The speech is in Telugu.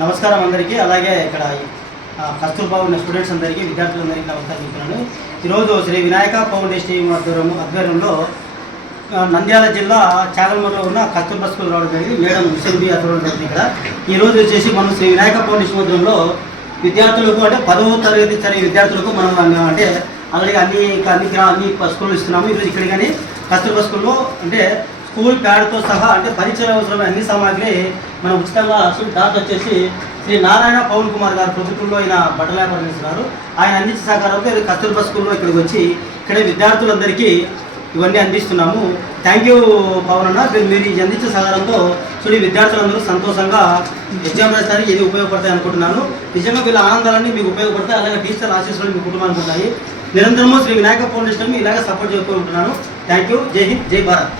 నమస్కారం అందరికీ. అలాగే ఇక్కడ కస్తూర్బా ఉన్న స్టూడెంట్స్ అందరికీ, విద్యార్థులందరికీ నమస్కారం చెప్తున్నాను. ఈరోజు శ్రీ వినాయక ఫౌండేషన్ ఆధ్వర్యంలో నంద్యాల జిల్లా చాగల్మూరులో ఉన్న కస్తూర్బా స్కూల్ రావడం జరిగింది. మేడం హుసేన్ బి అథోరం జరిగింది. ఇక్కడ ఈరోజు వచ్చేసి మనం శ్రీ వినాయక ఫౌండేషన్ ఆధ్వర్యంలో విద్యార్థులకు అంటే 10వ తరగతి చదివే విద్యార్థులకు మనం అంటే అలాగే అన్ని స్కూళ్ళు ఇస్తున్నాము. ఈరోజు ఇక్కడ కానీ కస్తూర్బా స్కూల్లో అంటే స్కూల్ ప్యాడ్తో సహా అంటే పరీక్షల అవసరమైన అన్ని సామాగ్రి మనం ఉచితంగా డాక్టర్ వచ్చేసి శ్రీ నారాయణ పవన్ కుమార్ గారు ప్రభుత్వంలో ఆయన బట్టల వ్యాపారం చేస్తున్నారు. ఆయన అందించే సహకారంతో కస్తూర్బా స్కూల్లో ఇక్కడికి వచ్చి ఇక్కడ విద్యార్థులందరికీ ఇవన్నీ అందిస్తున్నాము. థ్యాంక్ యూ పవన్ అన్న. మీరు ఇది అందించే సహకారంతో చూడండి విద్యార్థులందరూ సంతోషంగా ఎగ్జామ్ రాస్తానికి ఇది ఉపయోగపడతాయి అనుకుంటున్నాను. నిజంగా వీళ్ళ ఆనందాలన్నీ మీకు ఉపయోగపడతాయి. అలాగే టీచర్ ఆశీస్సులు మీ కుటుంబానికి ఉంటాయి. నిరంతరము శ్రీ వినాయక ఫౌండేషన్ ఇలాగ సపోర్ట్ చేసుకుంటున్నాను. Thank you. జై హింద్, జై భారత్.